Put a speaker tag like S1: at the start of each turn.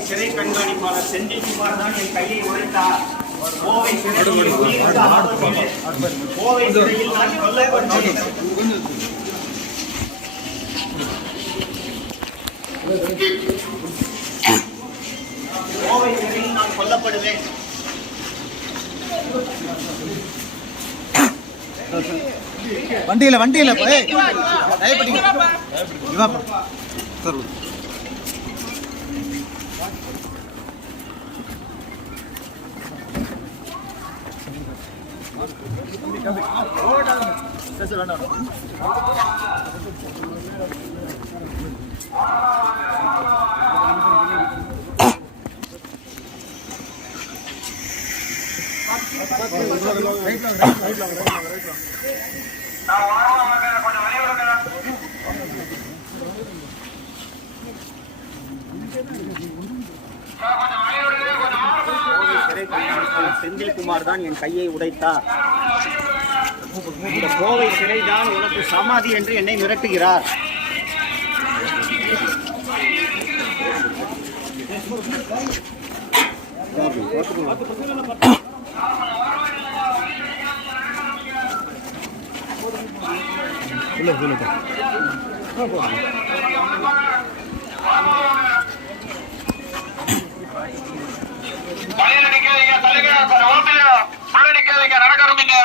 S1: சிறை கண்காணிப்பாளர் செந்தில்குமார் தான் என் கையை உடைத்தார். கோவை சிறையில். கோவை சிறையில் நான் கொல்லப்பட்டேன் கோவை சிறையில் நான் கொல்லப்படுவேன்.
S2: வண்டியில வண்டியில ஏய். பயப்பட்டீங்க இவா சார்
S1: கோவை சிறை கண்காணிப்பாளர் செந்தில்குமார் தான் என் கையை உடைத்தார் இந்த கோவை சிறைதான் உனக்கு சமாதி என்று என்னை மிரட்டுகிறார்.
S3: தலையில நிக்காதீங்க தலைங்க ஓட்டுல உள்ள நிக்காதீங்க நடக்க ஆரம்பிங்க